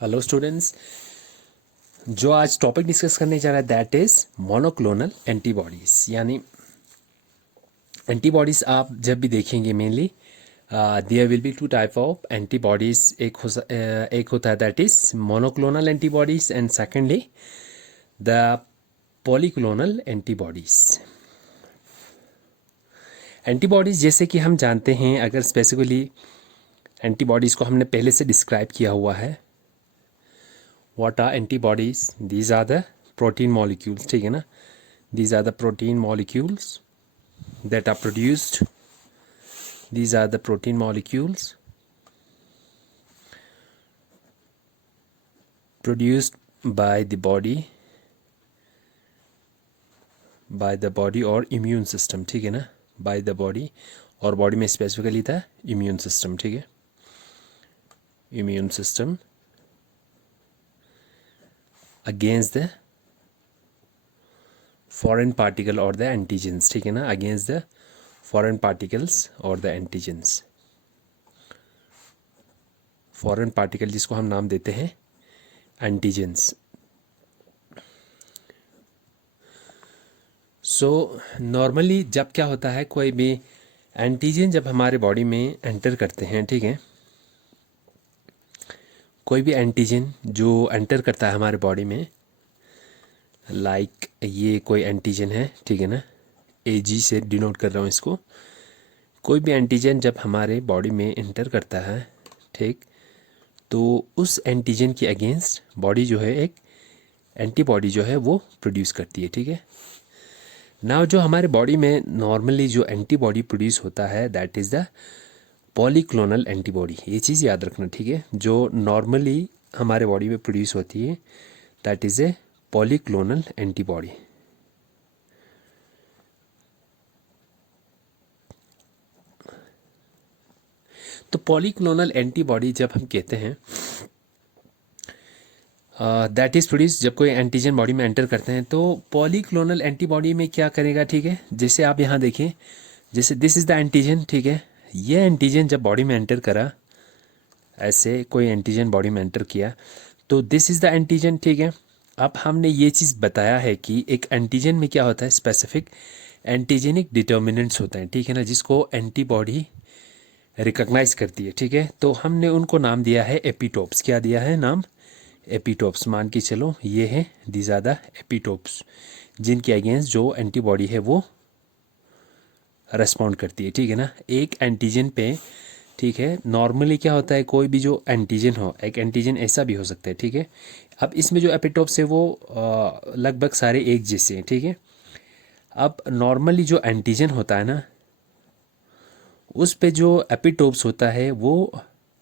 Hello students, जो आज topic discuss करने जा रहा है दैट इज़ मोनोक्लोनल एंटीबॉडीज़। यानी एंटीबॉडीज़ आप जब भी देखेंगे mainly there will be two type of antibodies. एक होता है that is monoclonal antibodies and secondly the polyclonal antibodies. Antibodies जैसे कि हम जानते हैं, अगर स्पेसिफिकली एंटीबॉडीज़ को हमने पहले से डिस्क्राइब किया हुआ है। What are antibodies? These are the protein molecules, ठीक है ना? These are the protein molecules that are produced. These are the protein molecules produced by the body or immune system, ठीक है ना? By the body और body में specifically the immune system, ठीक है? Immune system against the foreign particle or the antigens, ठीक है ना? Against the foreign particles or the antigens. Foreign particle जिसको हम नाम देते हैं एंटीजेंस। सो नॉर्मली जब क्या होता है, कोई भी एंटीजन जब हमारे बॉडी में एंटर करते हैं, ठीक है, कोई भी एंटीजन जो एंटर करता है हमारे बॉडी में, लाइक ये कोई एंटीजन है, ठीक है ना, AG से डिनोट कर रहा हूँ इसको। कोई भी एंटीजन जब हमारे बॉडी में एंटर करता है, ठीक, तो उस एंटीजन के अगेंस्ट बॉडी जो है एक एंटीबॉडी जो है वो प्रोड्यूस करती है, ठीक है। नाउ जो हमारे बॉडी में नॉर्मली जो एंटीबॉडी प्रोड्यूस होता है that is the polyclonal antibody. ये चीज़ याद रखना, ठीक है। जो नॉर्मली हमारे बॉडी में प्रोड्यूस होती है that is a polyclonal antibody. तो पॉलीक्लोनल एंटीबॉडी जब हम कहते हैं दैट इज़ प्रोड्यूस, जब कोई एंटीजन बॉडी में एंटर करते हैं तो पॉलीक्लोनल एंटीबॉडी में क्या करेगा, ठीक है। जैसे आप यहाँ देखें, जैसे दिस इज़ द एंटीजन, ठीक है। ये एंटीजन जब बॉडी में एंटर करा, ऐसे कोई एंटीजन बॉडी में एंटर किया तो दिस इज़ द एंटीजन, ठीक है। अब हमने ये चीज़ बताया है कि एक एंटीजन में क्या होता है, स्पेसिफिक एंटीजेनिक डिटर्मिनेंट्स होते हैं, ठीक है ना, जिसको एंटीबॉडी रिकॉग्नाइज करती है, ठीक है। तो हमने उनको नाम दिया है एपिटोप्स। क्या दिया है नाम? एपिटोप्स। मान के चलो ये है, दीज आर द एपिटोप्स, जिनके अगेंस्ट जो एंटीबॉडी है वो रेस्पॉन्ड करती है, ठीक है ना, एक एंटीजन पे, ठीक है। नॉर्मली क्या होता है, कोई भी जो एंटीजन हो, एक एंटीजन ऐसा भी हो सकता है, ठीक है। अब इसमें जो एपिटोप्स है वो लगभग सारे एक जैसे हैं, ठीक है। अब नॉर्मली जो एंटीजन होता है ना, उस पे जो एपिटोप्स होता है वो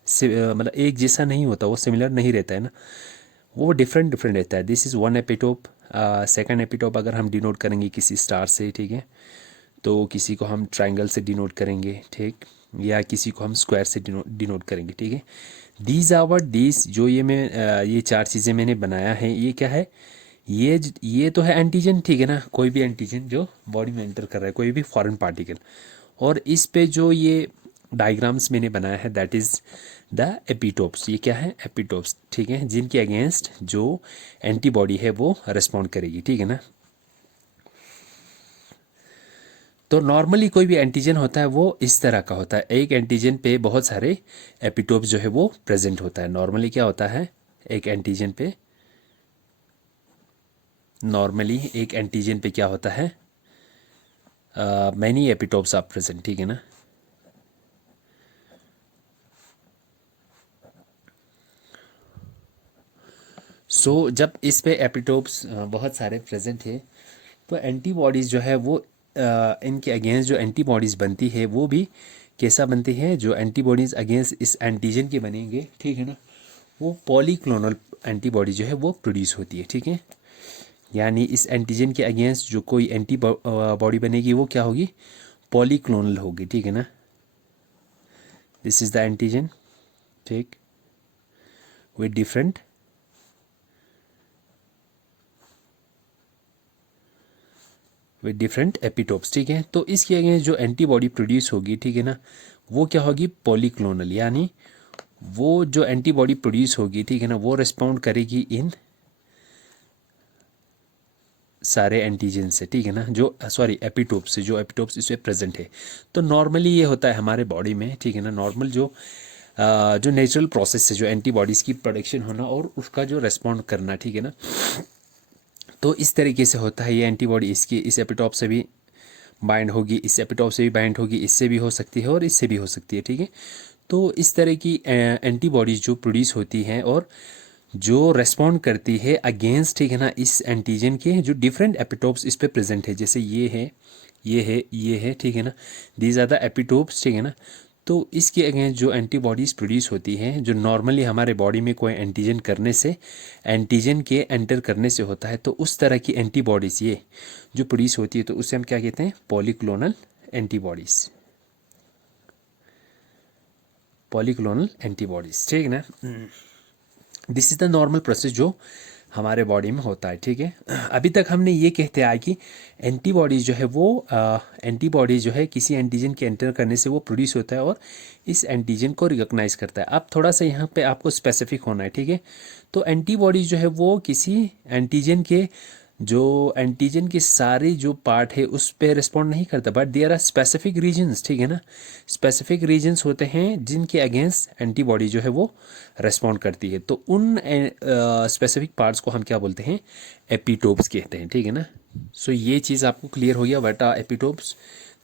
मतलब एक जैसा नहीं होता, वो सिमिलर नहीं रहता है ना, वो डिफरेंट डिफरेंट रहता है। This is one epitope. Second epitope अगर हम डिनोट करेंगे किसी स्टार से, ठीक है, तो किसी को हम ट्रायंगल से डिनोट करेंगे, ठीक, या किसी को हम स्क्वायर से डिनोट करेंगे, ठीक है। दीज आवर दीज जो ये चार चीज़ें मैंने बनाया है, ये क्या है, ये तो है एंटीजन, ठीक है ना, कोई भी एंटीजन जो बॉडी में एंटर कर रहा है, कोई भी फॉरेन पार्टिकल। और इस पे जो ये डायग्राम्स मैंने बनाया है दैट इज़ द एपिटोप्स। ये क्या है, एपिटोप्स, ठीक है, जिनके अगेंस्ट जो एंटीबॉडी है वो रेस्पॉन्ड करेगी, ठीक है ना। तो नॉर्मली कोई भी एंटीजन होता है वो इस तरह का होता है, एक एंटीजन पे बहुत सारे एपिटोप्स जो है वो प्रेजेंट होता है। नॉर्मली क्या होता है, एक एंटीजन पे, नॉर्मली एक एंटीजन पे क्या होता है, मैनी एपिटोप्स आर प्रेजेंट, ठीक है ना। सो जब इस पे एपिटोप्स बहुत सारे प्रेजेंट है तो एंटीबॉडीज़ जो है वो इनके अगेंस्ट जो एंटीबॉडीज़ बनती है वो भी कैसा बनती है, जो एंटीबॉडीज़ अगेंस्ट इस एंटीजन के बनेंगे, ठीक है ना, वो पॉलीक्लोनल एंटीबॉडी जो है वो प्रोड्यूस होती है, ठीक है। यानी इस एंटीजन के अगेंस्ट जो कोई एंटीबॉडी बनेगी वो क्या होगी, पॉलीक्लोनल होगी, ठीक है ना। दिस इज़ द एंटीजन, ठीक, विद डिफरेंट एपिटोप्स, ठीक है। तो इसके अगेंस्ट जो एंटीबॉडी प्रोड्यूस होगी, ठीक है ना, वो क्या होगी, पॉलीक्लोनल, यानी वो जो एंटीबॉडी प्रोड्यूस होगी, ठीक है ना, वो रिस्पॉन्ड करेगी इन सारे एंटीजन से, ठीक है ना, जो सॉरी एपिटोप से, जो एपिटोप्स इसमें प्रेजेंट है। तो नॉर्मली ये होता है हमारे बॉडी में, ठीक है ना, नॉर्मल जो नेचुरल प्रोसेस है, जो एंटीबॉडीज़ की प्रोडक्शन होना और उसका जो रेस्पॉन्ड करना, ठीक है ना, तो इस तरीके से होता है। ये एंटीबॉडी इसकी इस एपिटोप से भी बाइंड होगी, इस एपिटोप से भी बाइंड होगी, इससे भी हो सकती है और इससे भी हो सकती है, ठीक है। तो इस तरह की एंटीबॉडीज जो प्रोड्यूस होती हैं और जो रेस्पॉन्ड करती है अगेंस्ट, ठीक है ना, इस एंटीजन के जो डिफरेंट एपिटोप्स इस पे प्रेजेंट है, जैसे ये है, ये है, ये है, ठीक है ना, दीज आर द एपिटोप्स, ठीक है ना। तो इसके अगेंस्ट जो एंटीबॉडीज़ प्रोड्यूस होती हैं, जो नॉर्मली हमारे बॉडी में कोई एंटीजन करने से, एंटीजन के एंटर करने से होता है, तो उस तरह की एंटीबॉडीज़ ये जो प्रोड्यूस होती है, तो उससे हम क्या कहते हैं, पॉलीक्लोनल एंटीबॉडीज़, पॉलीक्लोनल एंटीबॉडीज़, ठीक है ना। This is the normal process जो हमारे बॉडी में होता है, ठीक है। अभी तक हमने ये कहते आए कि एंटीबॉडीज़ जो है वो एंटीबॉडीज़ जो है किसी एंटीजन के एंटर करने से वो प्रोड्यूस होता है और इस एंटीजन को रिकॉग्नाइज करता है। अब थोड़ा सा यहाँ पे आपको स्पेसिफिक होना है, ठीक है। तो एंटीबॉडीज़ जो है वो किसी एंटीजन के जो एंटीजन के सारे जो पार्ट है उस पे रिस्पॉन्ड नहीं करता, but there are specific regions, ठीक है ना, स्पेसिफिक रीजन्स होते हैं जिनके अगेंस्ट एंटीबॉडी जो है वो रिस्पॉन्ड करती है। तो उन स्पेसिफिक पार्ट्स को हम क्या बोलते हैं, एपिटोप्स कहते हैं, ठीक है ना। सो ये चीज़ आपको क्लियर हो गया, व्हाट आर एपिटोप्स।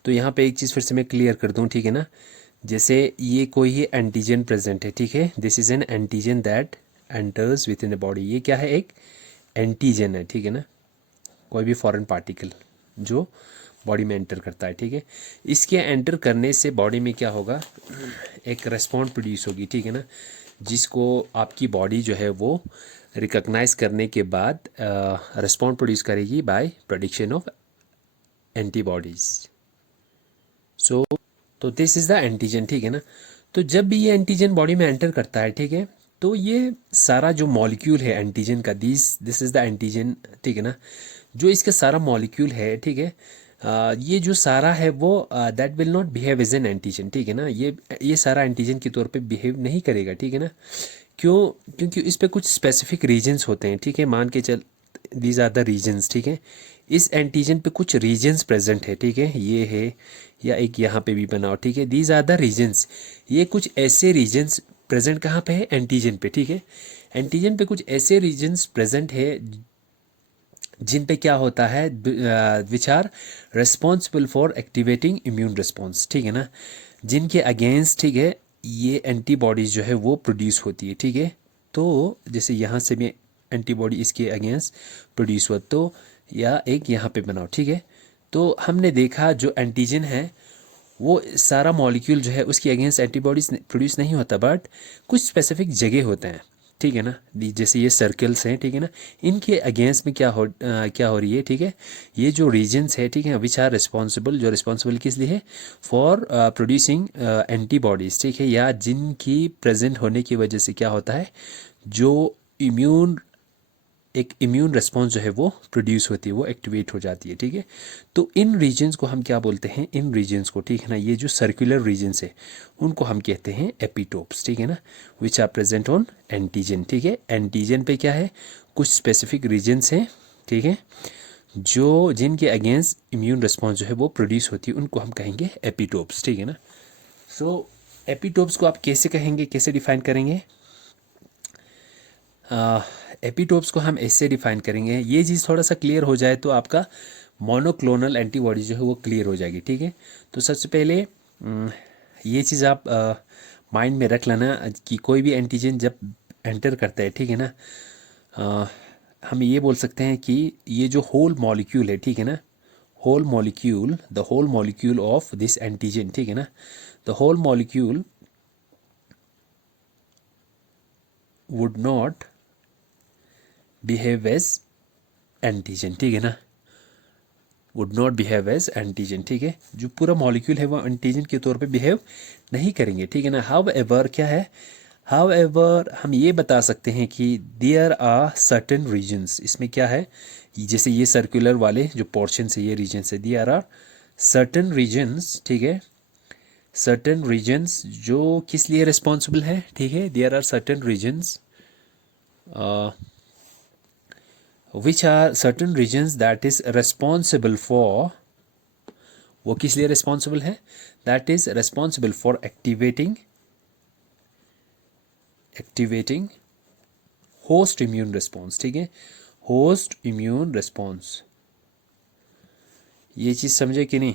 तो यहाँ पे एक चीज़ फिर से मैं क्लियर कर दूँ, ठीक है ना। जैसे ये कोई ही एंटीजन प्रेजेंट है, ठीक है, this is an antigen that enters with in the body. ये क्या है, एक एंटीजन है, ठीक है ना, कोई भी फॉरेन पार्टिकल जो बॉडी में एंटर करता है, ठीक है। इसके एंटर करने से बॉडी में क्या होगा, एक रेस्पॉन्ड प्रोड्यूस होगी, ठीक है ना, जिसको आपकी बॉडी जो है वो रिकॉग्नाइज करने के बाद रेस्पॉन्ड प्रोड्यूस करेगी बाय प्रोडक्शन ऑफ एंटीबॉडीज। सो तो दिस इज़ द एंटीजन, ठीक है ना। तो जब भी ये एंटीजन बॉडी में एंटर करता है, ठीक है, तो ये सारा जो मॉलिक्यूल है एंटीजन का, दिस इज़ द एंटीजन, ठीक है ना, जो इसका सारा मॉलिक्यूल है, ठीक है, ये जो सारा है वो that will not behave as an antigen, ठीक है ना। ये सारा एंटीजन के तौर पे बिहेव नहीं करेगा, ठीक है ना। क्यों? क्योंकि इस पे कुछ स्पेसिफिक रीजन्स होते हैं, ठीक है, मान के चल दीज आर द रीजन्स, ठीक है। इस एंटीजन पे कुछ रीजन्स प्रेजेंट है, ठीक है, ये है, या एक यहाँ पे भी बनाओ, ठीक है, दीज आर द रीजन्स। ये कुछ ऐसे रीजन्स प्रेजेंट कहाँ पे है, एंटीजन पे, ठीक है। एंटीजन पे कुछ ऐसे रीजन्स प्रेजेंट है जिन पे क्या होता है, which are responsible for activating immune response, ठीक है ना, जिनके अगेंस्ट, ठीक है, ये एंटीबॉडीज जो है वो प्रोड्यूस होती है, ठीक है। तो जैसे यहाँ से भी एंटीबॉडी इसके अगेंस्ट प्रोड्यूस हुआ, तो या एक यहाँ पे बनाओ, ठीक है। तो हमने देखा जो एंटीजन है वो सारा मॉलिक्यूल जो है उसके अगेंस्ट एंटीबॉडीज प्रोड्यूस नहीं होता, बट कुछ स्पेसिफिक जगह होते हैं, ठीक है ना। जैसे ये सर्कल्स हैं, ठीक है ना, इनके अगेंस्ट में क्या हो रही है, ठीक है, ये जो रीजन्स है, ठीक है, विच आर रिस्पॉन्सिबल, जो रिस्पॉन्सिबल किस लिए है, फॉर प्रोड्यूसिंग एंटीबॉडीज, ठीक है, या जिनकी प्रेजेंट होने की वजह से क्या होता है, जो एक इम्यून रिस्पॉन्स जो है वो प्रोड्यूस होती है, वो एक्टिवेट हो जाती है, ठीक है। तो इन रीजन्स को हम क्या बोलते हैं, इन रीजन्स को, ठीक है ना, ये जो सर्कुलर रीजन्स है उनको हम कहते हैं एपिटोप्स, ठीक है ना, which are present on antigen, ठीक है। एंटीजन पे क्या है, कुछ स्पेसिफिक रीजन्स हैं, ठीक है, जो जिनके अगेंस्ट इम्यून रिस्पॉन्स जो है वो प्रोड्यूस होती है, उनको हम कहेंगे एपिटोप्स, ठीक है ना। सो एपिटोप्स को आप कैसे कहेंगे, कैसे डिफाइन करेंगे, एपिटोप्स को हम ऐसे डिफाइन करेंगे, ये चीज़ थोड़ा सा क्लियर हो जाए तो आपका मोनोक्लोनल एंटीबॉडी जो है वो क्लियर हो जाएगी, ठीक है। तो सबसे पहले ये चीज़ आप माइंड में रख लेना कि कोई भी एंटीजन जब एंटर करता है, ठीक है ना, हम ये बोल सकते हैं कि ये जो होल मॉलिक्यूल है, ठीक है ना, whole molecule, the whole molecule of this antigen, ठीक है ना, the whole molecule would not behave as antigen, ठीक है ना, would not behave as antigen, ठीक है, जो पूरा मॉलिक्यूल है वो एंटीजन के तौर पे बिहेव नहीं करेंगे, ठीक है ना। हाउ एवर क्या है, हाउ एवर हम ये बता सकते हैं कि देयर आर सर्टेन रीजन्स, इसमें क्या है, जैसे ये सर्कुलर वाले जो पोर्शन है, ये रीजन है, देयर आर सर्टेन रीजन्स, ठीक है, सर्टेन रीजन्स जो किस लिए रिस्पॉन्सिबल है, ठीक है, there are certain regions which are certain regions that is responsible for, वो किस लिए रिस्पॉन्सिबल है, that is responsible for activating host immune response, ठीक है, होस्ट इम्यून रिस्पॉन्स। ये चीज़ समझे कि नहीं,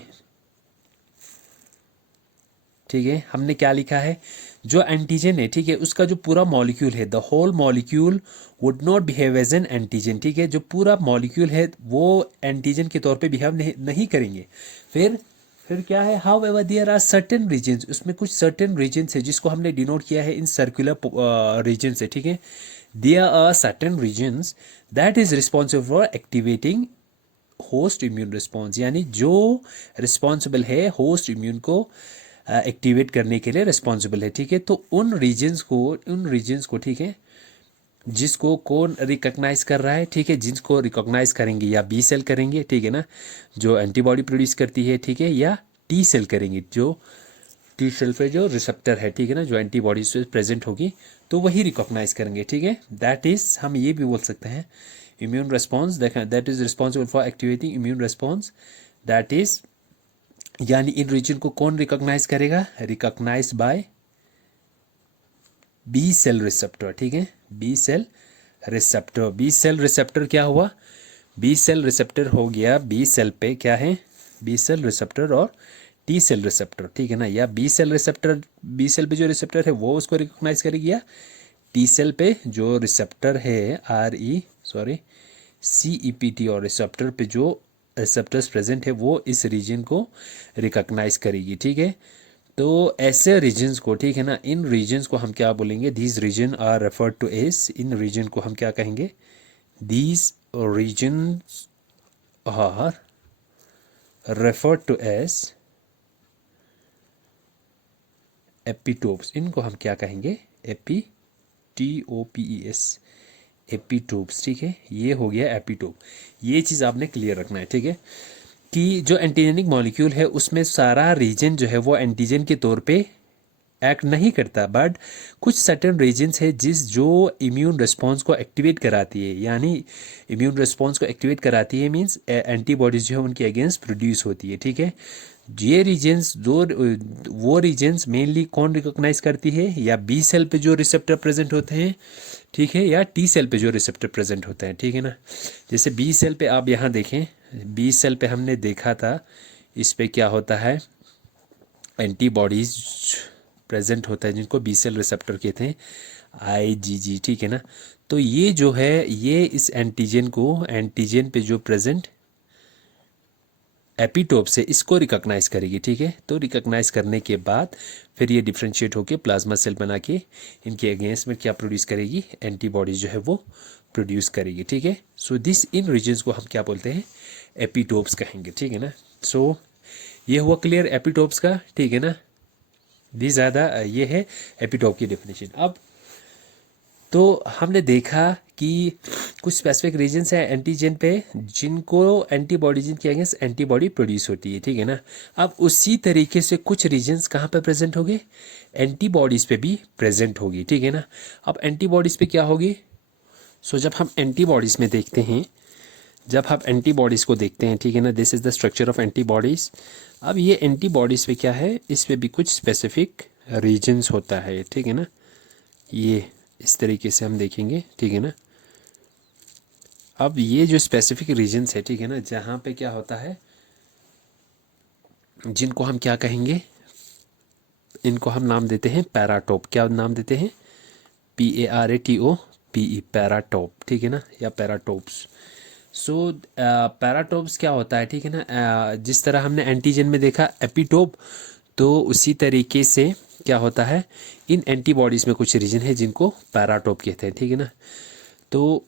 ठीक है। हमने क्या लिखा है, जो एंटीजन है, ठीक है, उसका जो पूरा मॉलिक्यूल है, the whole molecule would not behave as an antigen, ठीक है, जो पूरा मॉलिक्यूल है वो एंटीजन के तौर पे बिहेव नहीं करेंगे। फिर क्या है, however there are certain regions, उसमें कुछ सर्टेन रीजन्स है जिसको हमने डिनोट किया है इन सर्कुलर रीजन से, ठीक है। There are certain regions that is responsible for activating host immune response, यानी जो रिस्पॉन्सिबल है होस्ट इम्यून को एक्टिवेट करने के लिए रिस्पॉन्सिबल है, ठीक है। तो उन रीजन्स को, ठीक है, जिसको कौन रिकॉग्नाइज कर रहा है, ठीक है, जिसको रिकॉग्नाइज करेंगे या बी सेल करेंगे, ठीक है ना, जो एंटीबॉडी प्रोड्यूस करती है, ठीक है, या टी सेल करेंगे, जो टी सेल पे जो रिसेप्टर है, ठीक है ना, जो एंटीबॉडीज पे प्रेजेंट होगी तो वही रिकॉग्नाइज करेंगे, ठीक है। दैट इज, हम ये भी बोल सकते हैं, immune response that is responsible for activating immune response, that is, यानी इन रीजन को कौन रिकॉग्नाइज करेगा, recognise by B cell receptor, ठीक है, B cell receptor. B cell receptor क्या हुआ, बी सेल रिसेप्टर हो गया, बी सेल पे क्या है, बी सेल रिसेप्टर और टी सेल रिसेप्टर, ठीक है ना, या B cell receptor, B cell पे जो रिसेप्टर है वो उसको रिकॉग्नाइज करेगी, या टी सेल पे जो रिसेप्टर है, CEPT और रिसेप्टर पे जो रिसेप्टर्स प्रेजेंट है वो इस रीजन को रिकॉग्नाइज करेगी, ठीक है। तो ऐसे रीजन्स को, ठीक है ना, इन रीजन्स को हम क्या बोलेंगे, these region are referred to as, इन रीजन को हम क्या कहेंगे, these regions are referred to as epitopes, इनको हम क्या कहेंगे, TOPES, एपिटोप्स, ठीक है, ये हो गया एपिटोप। ये चीज़ आपने क्लियर रखना है, ठीक है, कि जो एंटीजेनिक मॉलिक्यूल है उसमें सारा रीजन जो है वो एंटीजन के तौर पे एक्ट नहीं करता, बट कुछ सर्टेन रीजन्स है जो इम्यून रिस्पॉन्स को एक्टिवेट कराती है, यानी इम्यून रिस्पॉन्स को एक्टिवेट कराती है मींस एंटीबॉडीज जो है उनके अगेंस्ट प्रोड्यूस होती है, ठीक है। ये रीजन्स वो रीजन्स मेनली कौन रिकॉग्नाइज करती है, या बी सेल पे जो रिसेप्टर प्रेजेंट होते हैं, ठीक है, या टी सेल पे जो रिसेप्टर प्रेजेंट होते हैं, ठीक है ना। जैसे बी सेल पे आप यहाँ देखें, बी सेल पे हमने देखा था, इस पे क्या होता है, एंटीबॉडीज प्रेजेंट होता है जिनको बी सेल रिसेप्टर कहते हैं, IgG, ठीक है ना। तो ये जो है ये इस एंटीजन को, एंटीजन पे जो प्रेजेंट एपिटोप से इसको रिकॉग्नाइज करेगी, ठीक है। तो रिकॉग्नाइज करने के बाद फिर ये डिफ्रेंशिएट होकर प्लाज्मा सेल बना के इनके अगेंस्ट में क्या प्रोड्यूस करेगी, एंटीबॉडीज जो है वो प्रोड्यूस करेगी, ठीक है। सो दिस इन रीजन्स को हम क्या बोलते हैं, एपिटोप्स कहेंगे, ठीक है ना। सो ये हुआ क्लियर एपिटोप्स का, ठीक है ना। दिस ज़्यादा ये है एपिटोप की डेफिनेशन। अब तो हमने देखा कि कुछ स्पेसिफिक रीजन्स हैं एंटीजन पे जिनको एंटीबॉडीज के अगेंस्ट एंटीबॉडी प्रोड्यूस होती है, ठीक है ना। अब उसी तरीके से कुछ रीजन्स कहाँ पे प्रेजेंट होंगे, एंटीबॉडीज़ पे भी प्रेजेंट होगी, ठीक है ना। अब एंटीबॉडीज़ पे क्या होगी, सो जब हम एंटीबॉडीज़ में देखते हैं, जब हम एंटीबॉडीज़ को देखते हैं, ठीक है ना, this is the structure of antibodies. अब ये एंटीबॉडीज़ पे क्या है, इस पे भी कुछ स्पेसिफिक रीजन्स होता है, ठीक है ना। ये इस तरीके से हम देखेंगे, ठीक है ना। अब ये जो स्पेसिफिक रीजन्स है, ठीक है ना, जहाँ पे क्या होता है, जिनको हम क्या कहेंगे, इनको हम नाम देते हैं पैराटोप। क्या नाम देते हैं, PARATOPE, पैराटोप, ठीक है ना, या पैराटोप्स। सो पैराटोप्स क्या होता है, ठीक है ना, जिस तरह हमने एंटीजन में देखा एपिटोप, तो उसी तरीके से क्या होता है, इन एंटीबॉडीज़ में कुछ रीजन है जिनको पैराटोप कहते हैं, ठीक है ना। तो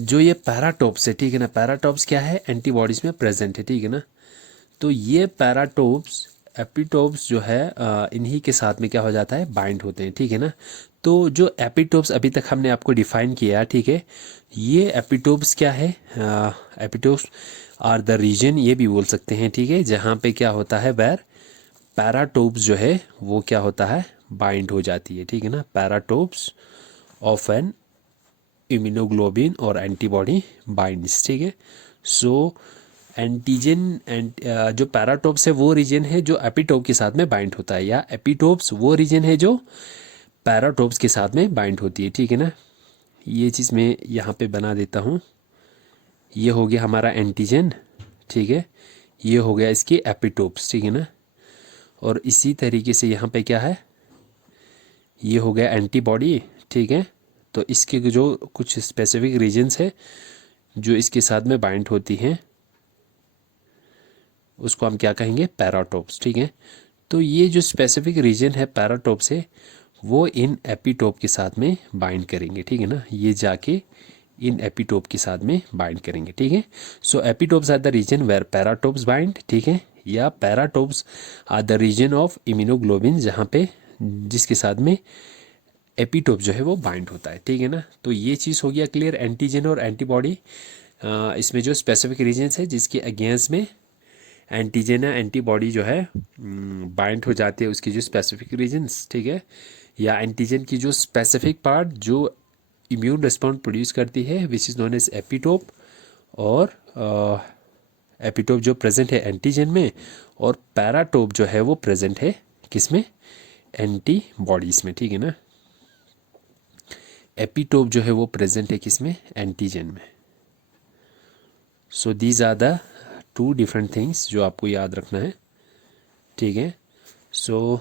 जो ये पैराटोप्स है, ठीक है ना, पैराटोप्स क्या है, एंटीबॉडीज़ में प्रेजेंट है, ठीक है ना। तो ये पैराटोप्स एपिटोप्स जो है इन्हीं के साथ में क्या हो जाता है, बाइंड होते हैं, ठीक है ना। तो जो एपिटोप्स अभी तक हमने आपको डिफाइन किया, ठीक है, ये एपिटोप्स क्या है, एपिटोप्स आर द रीजन, ये भी बोल सकते हैं, ठीक है, जहाँ पे क्या होता है, वेर पैराटोप्स जो है वो क्या होता है, बाइंड हो जाती है, ठीक है ना। पैराटोप्स ऑफ एन इम्यूनोग्लोबिन और एंटीबॉडी बाइंड्स, ठीक है। सो एंटीजन एंड जो पैराटोप्स है वो रीजन है जो एपिटोप के साथ में बाइंड होता है, या एपिटोप्स वो रीजन है जो पैराटोप्स के साथ में बाइंड होती है, ठीक है ना। ये चीज़ मैं यहाँ पे बना देता हूँ। ये हो गया हमारा एंटीजन, ठीक है। ये हो गया इसके एपिटोप्स, ठीक है ना। और इसी तरीके से यहाँ पे क्या है, ये हो गया एंटीबॉडी, ठीक है। तो इसके जो कुछ स्पेसिफिक रीजन्स है जो इसके साथ में बाइंड होती हैं उसको हम क्या कहेंगे, पैराटोप्स, ठीक है। तो ये जो स्पेसिफिक रीजन है पैराटोप से वो इन एपिटोप के साथ में बाइंड करेंगे, ठीक है ना। ये जाके इन एपिटोप के साथ में बाइंड करेंगे, ठीक है। So epitopes are the region where paratopes bind, ठीक है, या paratopes are the region of immunoglobin जहाँ पे जिसके साथ में एपिटोप जो है वो बाइंड होता है, ठीक है ना। तो ये चीज़ हो गया क्लियर, एंटीजन और एंटीबॉडी इसमें जो स्पेसिफिक रीजन्स है जिसके अगेंस्ट में एंटीजन या एंटीबॉडी जो है बाइंड हो जाती है, उसकी जो स्पेसिफिक रीजन्स, ठीक है, या एंटीजन की जो स्पेसिफिक पार्ट जो इम्यून रिस्पॉन्स प्रोड्यूस करती है which is known as epitope, और एपिटोप जो प्रेजेंट है एंटीजन में, और पैराटोप जो है वो प्रेजेंट है किस में, एंटीबॉडीज़ में, ठीक है ना। एपिटोप जो है वो प्रेजेंट है किस में, एंटीजन में। So these are the two different things जो आपको याद रखना है, ठीक है। सो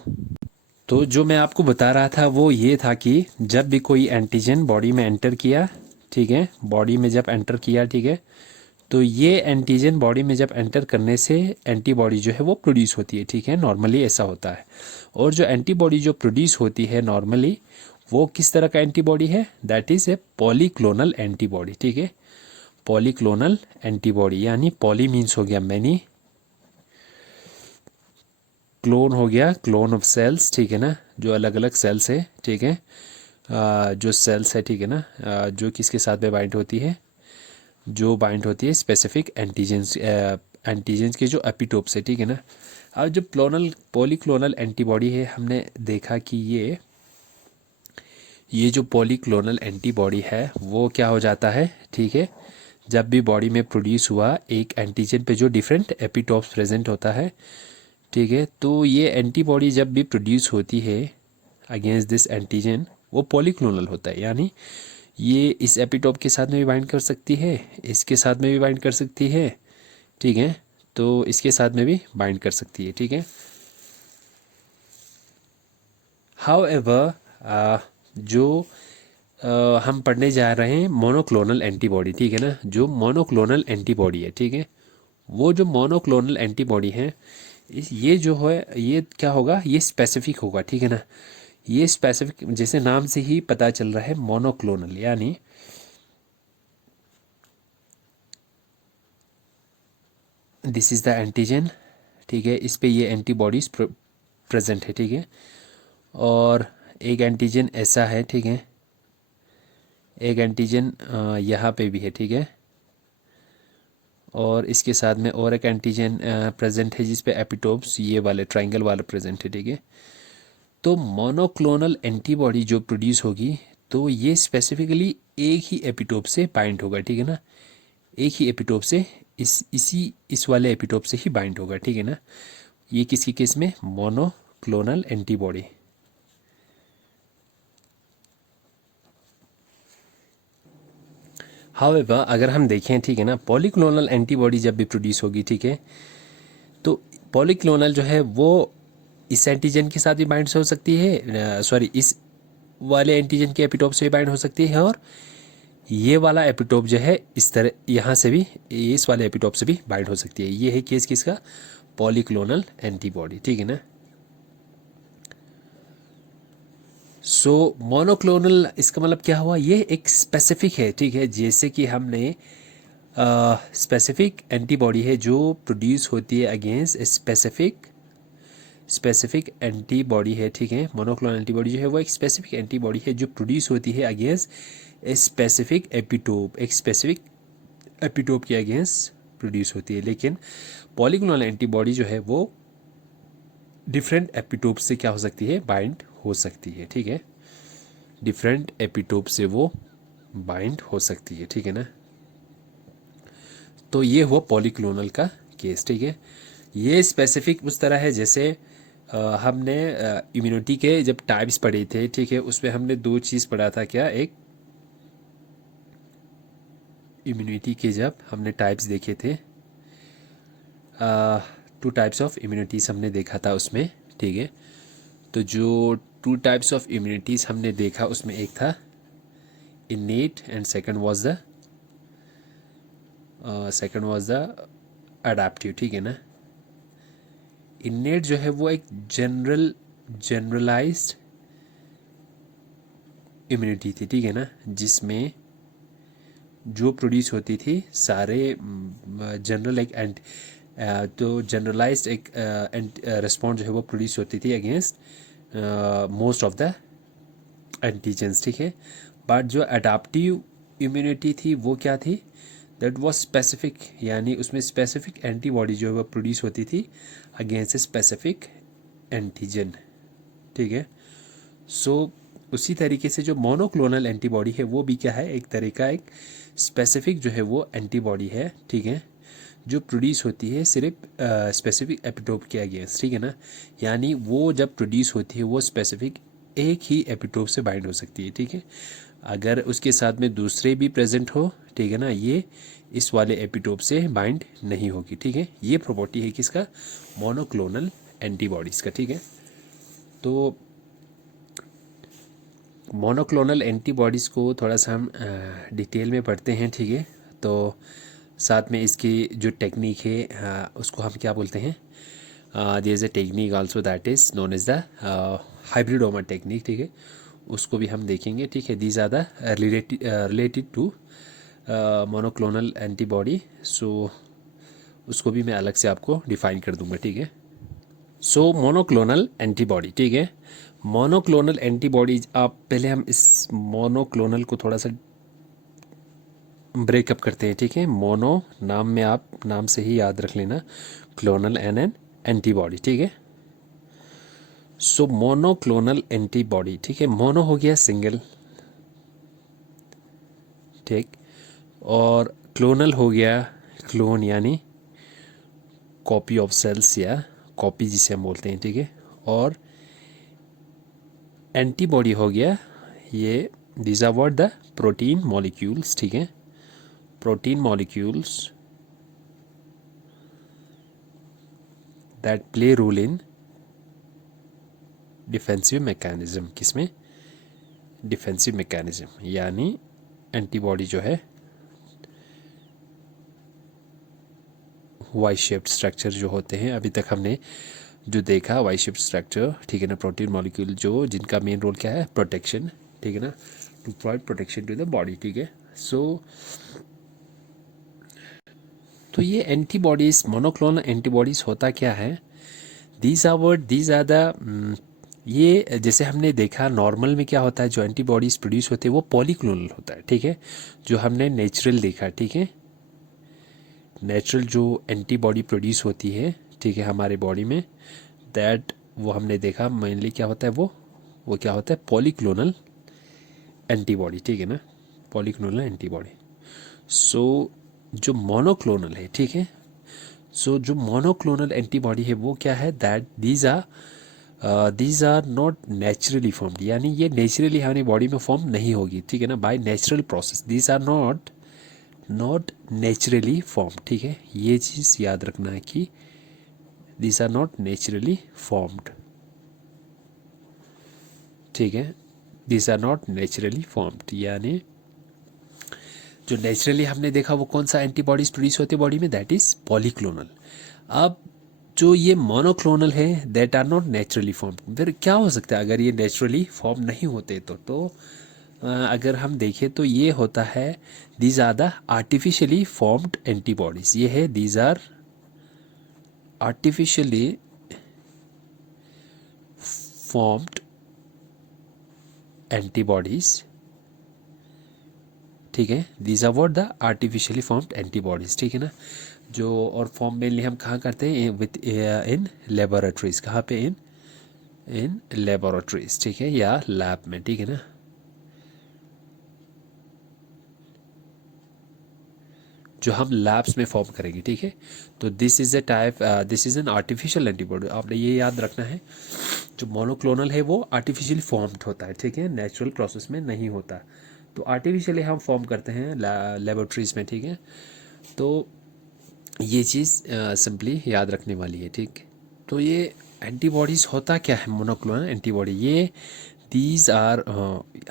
तो जो मैं आपको बता रहा था वो ये था कि जब भी कोई एंटीजन बॉडी में एंटर किया, ठीक है, बॉडी में जब एंटर किया, ठीक है, तो ये एंटीजन बॉडी में जब एंटर करने से एंटीबॉडी जो है वो प्रोड्यूस होती है, ठीक है, नॉर्मली ऐसा होता है। और जो एंटीबॉडी जो प्रोड्यूस होती है नॉर्मली वो किस तरह का एंटीबॉडी है, that is a polyclonal antibody, ठीक है। पॉलीक्लोनल एंटीबॉडी यानी पॉली मीन्स हो गया मैनी, क्लोन हो गया क्लोन ऑफ सेल्स, ठीक है ना, जो अलग अलग सेल्स है, ठीक है, जो सेल्स है, ठीक है ना, जो किसके साथ में बाइंड होती है, जो बाइंड होती है स्पेसिफिक एंटीजेंस, एंटीजेंस के जो एपिटोप्स है, ठीक है ना। अब जो पॉलीक्लोनल एंटीबॉडी है हमने देखा कि ये जो पॉलीक्लोनल एंटीबॉडी है वो क्या हो जाता है, ठीक है, जब भी बॉडी में प्रोड्यूस हुआ एक एंटीजन पे जो डिफरेंट एपिटोप्स प्रेजेंट होता है, ठीक है, तो ये एंटीबॉडी जब भी प्रोड्यूस होती है अगेंस्ट दिस एंटीजन वो पॉलीक्लोनल होता है, यानी ये इस एपिटोप के साथ में भी बाइंड कर सकती है, इसके साथ में भी बाइंड कर सकती है, ठीक है, तो इसके साथ में भी बाइंड कर सकती है, ठीक है। हाउएवर जो हम पढ़ने जा रहे हैं मोनोक्लोनल एंटीबॉडी, ठीक है ना, जो मोनोक्लोनल एंटीबॉडी है, ठीक है, वो जो मोनोक्लोनल एंटीबॉडी है ये जो है ये क्या होगा, ये स्पेसिफिक होगा, ठीक है ना। ये स्पेसिफिक जैसे नाम से ही पता चल रहा है मोनोक्लोनल, यानी दिस इज़ द एंटीजन, ठीक है, इस पे ये एंटीबॉडीज प्रेजेंट है, ठीक है, और एक एंटीजन ऐसा है, ठीक है, एक एंटीजन यहाँ पे भी है, ठीक है, और इसके साथ में और एक एंटीजन प्रेजेंट है जिस पे एपिटोप्स ये वाले ट्राइंगल वाले प्रेजेंट है, ठीक है। तो मोनोक्लोनल एंटीबॉडी जो प्रोड्यूस होगी तो ये स्पेसिफिकली एक ही एपिटोप से बाइंड होगा, ठीक है ना, एक ही एपिटोप से इस वाले एपिटोप से ही बाइंड होगा, ठीक है ना। ये किसकी केस में, मोनोक्लोनल एंटीबॉडी। हाउएवर अगर हम देखें, ठीक है ना, पॉलीक्लोनल एंटीबॉडी जब भी प्रोड्यूस होगी, ठीक है, तो पॉलीक्लोनल जो है वो इस एंटीजन के साथ भी बाइंड हो सकती है, सॉरी इस वाले एंटीजन के एपिटोप से भी बाइंड हो सकती है, और ये वाला एपिटोप जो है इस तरह यहाँ से भी इस वाले एपिटोप से भी बाइंड हो सकती है। ये है केस किसका, पॉलीक्लोनल एंटीबॉडी, ठीक है ना। सो मोनोक्लोनल इसका मतलब क्या हुआ, ये एक स्पेसिफिक है, ठीक है, जैसे कि हमने स्पेसिफिक एंटीबॉडी है जो प्रोड्यूस होती है अगेंस्ट स्पेसिफिक एंटीबॉडी है, ठीक है। मोनोक्लोनल एंटीबॉडी जो है वो एक स्पेसिफिक एंटीबॉडी है जो प्रोड्यूस होती है अगेंस्ट ए स्पेसिफिक एपिटोप, एक स्पेसिफिक एपिटोप के अगेंस्ट प्रोड्यूस होती है। लेकिन पॉलीक्लोनल एंटीबॉडी जो है वो डिफरेंट एपिटोप से क्या हो सकती है, बाइंड हो सकती है, ठीक है। डिफरेंट एपिटोप से वो बाइंड हो सकती है, ठीक है ना। तो ये हुआ पॉलीक्लोनल का केस, ठीक है। ये स्पेसिफिक उस तरह है जैसे हमने इम्यूनिटी के जब टाइप्स पढ़े थे, ठीक है, उसमें हमने दो चीज़ पढ़ा था, क्या, एक इम्यूनिटी के जब हमने टाइप्स देखे थे, टू टाइप्स ऑफ इम्यूनिटीज़ हमने देखा था उसमें, ठीक है। तो जो टू टाइप्स ऑफ इम्यूनिटीज़ हमने देखा उसमें एक था इनेट and second was the adaptive, ठीक है ना। इनेट जो है वो एक जनरलाइज्ड इम्यूनिटी थी, ठीक है ना, जिसमें जो प्रोड्यूस होती थी सारे जनरल एक एंट तो जनरलाइज्ड एक रिस्पॉन्स जो है वो प्रोड्यूस होती थी against most of the antigens, ठीक है। बट जो अडाप्टिव इम्यूनिटी थी वो क्या थी, दैट वाज स्पेसिफिक, यानी उसमें स्पेसिफिक एंटीबॉडी जो है वो प्रोड्यूस होती थी अगेंस्ट ए स्पेसिफिक एंटीजन, ठीक है। सो उसी तरीके से जो मोनोक्लोनल एंटीबॉडी है वो भी क्या है, एक तरह का एक स्पेसिफिक जो है वो एंटीबॉडी है, ठीक है, जो प्रोड्यूस होती है सिर्फ स्पेसिफिक एपिटोप के अगेंस्ट, ठीक है ना। यानी वो जब प्रोड्यूस होती है वो स्पेसिफिक एक ही एपिटोप से बाइंड हो सकती है, ठीक है। अगर उसके साथ में दूसरे भी प्रेजेंट हो, ठीक है ना, ये इस वाले एपिटोप से बाइंड नहीं होगी, ठीक है। ये प्रॉपर्टी है किसका, मोनोक्लोनल एंटीबॉडीज़ का, ठीक है। तो मोनोक्लोनल एंटीबॉडीज़ को थोड़ा सा हम डिटेल में पढ़ते हैं, ठीक है। तो साथ में इसकी जो टेक्निक है उसको हम क्या बोलते हैं, there is a technique also that is known as the hybridoma technique, ठीक है, उसको भी हम देखेंगे, ठीक है। These are the related to monoclonal antibody, so उसको भी मैं अलग से आपको डिफाइन कर दूंगा, ठीक है। सो मोनोक्लोनल एंटीबॉडी, ठीक है। मोनोक्लोनल एंटीबॉडीज, आप पहले हम इस मोनोक्लोनल को थोड़ा सा ब्रेकअप करते हैं, ठीक है। मोनो नाम में आप नाम से ही याद रख लेना, क्लोनल एन एंटीबॉडी, ठीक है। सो मोनोक्लोनल एंटीबॉडी, ठीक है, मोनो हो गया सिंगल, ठीक, और क्लोनल हो गया क्लोन यानी कॉपी ऑफ सेल्स या कॉपी जिसे हम बोलते हैं, ठीक है। और एंटीबॉडी हो गया ये, these are what the protein molecules, ठीक है, protein molecules that play role in defensive mechanism, किसमें, डिफेंसिव मैकेनिज्म, यानी एंटीबॉडी जो है वाई शेप्ड स्ट्रक्चर जो होते हैं, अभी तक हमने जो देखा वाई शेप्ड स्ट्रक्चर, ठीक है ना, प्रोटीन मॉलिक्यूल जो जिनका मेन रोल क्या है, प्रोटेक्शन, ठीक है ना, to provide protection to the body, ठीक है। सो तो ये एंटीबॉडीज, मोनोक्लोनल एंटीबॉडीज होता क्या है, दीज आर द ये जैसे हमने देखा नॉर्मल में क्या होता है, जो एंटीबॉडीज प्रोड्यूस होते हैं वो पॉलीक्लोनल होता है, ठीक है, जो हमने नेचुरल देखा, ठीक है। नेचुरल जो एंटीबॉडी प्रोड्यूस होती है, ठीक है, हमारे बॉडी में, दैट वो हमने देखा मेनली क्या होता है, वो क्या होता है, पॉलीक्लोनल एंटीबॉडी, ठीक है ना, पॉलीक्लोनल एंटीबॉडी। सो जो मोनोक्लोनल है, ठीक है, सो जो मोनोक्लोनल एंटीबॉडी है वो क्या है, that these are not naturally formed, यानी ये नेचुरली हमारी बॉडी में फॉर्म नहीं होगी, ठीक है ना, by natural process, these are not naturally form, ठीक है। ये चीज़ याद रखना है कि these are not naturally formed, ठीक है, these are not naturally formed, यानी जो नेचुरली हमने देखा वो कौन सा एंटीबॉडीज प्रोड्यूस होते हैं बॉडी में, दैट इज पॉलीक्लोनल। अब जो ये मोनोक्लोनल है that are not naturally formed, फिर क्या हो सकता है अगर ये नेचुरली फॉर्म नहीं होते तो अगर हम देखें तो ये होता है, these are the artificially formed antibodies, ये है these are artificially formed antibodies, ठीक है, these are what the artificially formed antibodies, ठीक है ना। जो और फॉर्म मेनली हम कहाँ करते हैं, विथ इन लेबोरेटरीज, कहाँ पे, इन इन लेबोरेटरीज, ठीक है, या लैब में, ठीक है ना। जो हम लैब्स में फॉर्म करेंगे, ठीक है। तो this is a type, this is an artificial antibody, आपने ये याद रखना है। जो मोनोक्लोनल है वो आर्टिफिशियली फॉर्म्ड होता है, ठीक है, नेचुरल प्रोसेस में नहीं होता। तो आर्टिफिशियली हम फॉर्म करते हैं लेबोरेटरीज में, ठीक है। तो ये चीज़ सिंपली याद रखने वाली है, ठीक। तो ये एंटीबॉडीज़ होता क्या है, मोनोक्लोनल एंटीबॉडी, ये दीज आर,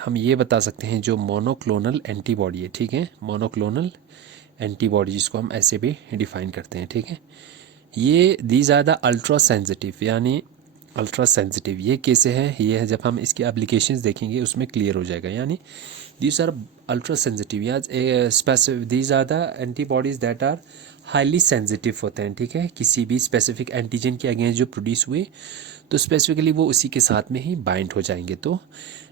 हम ये बता सकते हैं जो मोनोक्लोनल एंटीबॉडी है, ठीक है, मोनोक्लोनल एंटीबॉडी जिसको हम ऐसे भी डिफाइन करते हैं, ठीक है। ये these are the ultra sensitive, यानी अल्ट्रा सेंसिटिव ये कैसे है, ये है जब हम इसकी एप्लीकेशंस देखेंगे उसमें क्लियर हो जाएगा। यानी दीज आर अल्ट्रा सेंसिटिव या specific, these are the antibodies that are highly sensitive होते हैं, ठीक है, किसी भी स्पेसिफिक एंटीजन के अगेंस्ट जो प्रोड्यूस हुए तो स्पेसिफिकली वो उसी के साथ में ही बाइंड हो जाएंगे। तो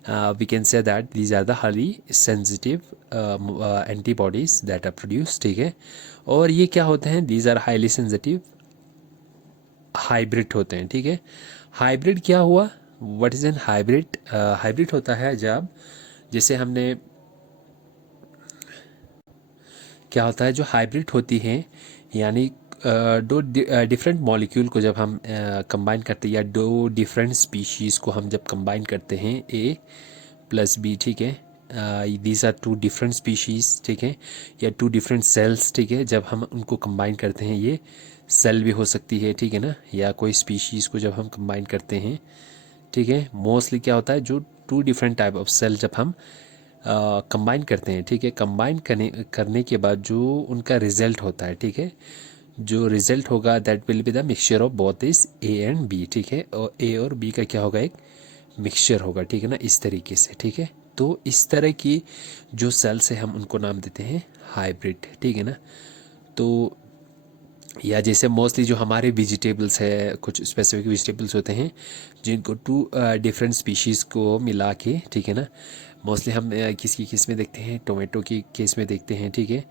we can say that these are the highly sensitive antibodies that are produce, ठीक है। और ये क्या होते हैं, these are highly sensitive hybrid होते हैं, ठीक है। हाइब्रिड क्या हुआ, what is an hybrid, hybrid होता है जब, जैसे हमने, क्या होता है जो हाइब्रिड होती हैं, यानी दो डिफरेंट मॉलिक्यूल को जब हम कंबाइन करते हैं, या दो डिफरेंट स्पीशीज़ को हम जब कंबाइन करते हैं, ए प्लस बी, ठीक है, these are two different species, ठीक है, या टू डिफरेंट सेल्स, ठीक है, जब हम उनको कंबाइन करते हैं, ये सेल भी हो सकती है, ठीक है ना, या कोई स्पीशीज़ को जब हम कंबाइन करते हैं, ठीक है। मोस्टली क्या होता है, जो two different type of cell जब हम कंबाइन करते हैं, ठीक है, कंबाइन करने के बाद जो उनका रिजल्ट होता है, ठीक है, जो रिजल्ट होगा that will be the mixture of both is A and B, ठीक है, और ए और बी का क्या होगा, एक मिक्सचर होगा, ठीक है ना, इस तरीके से, ठीक है। तो इस तरह की जो सेल्स है हम उनको नाम देते हैं हाइब्रिड, ठीक है ना। तो या जैसे मोस्टली जो हमारे वेजिटेबल्स है, कुछ स्पेसिफिक वेजिटेबल्स होते हैं जिनको टू डिफरेंट स्पीशीज़ को मिला के, ठीक है ना, मोस्टली हम किसकी केस में देखते हैं, टोमेटो की केस में देखते हैं, ठीक है।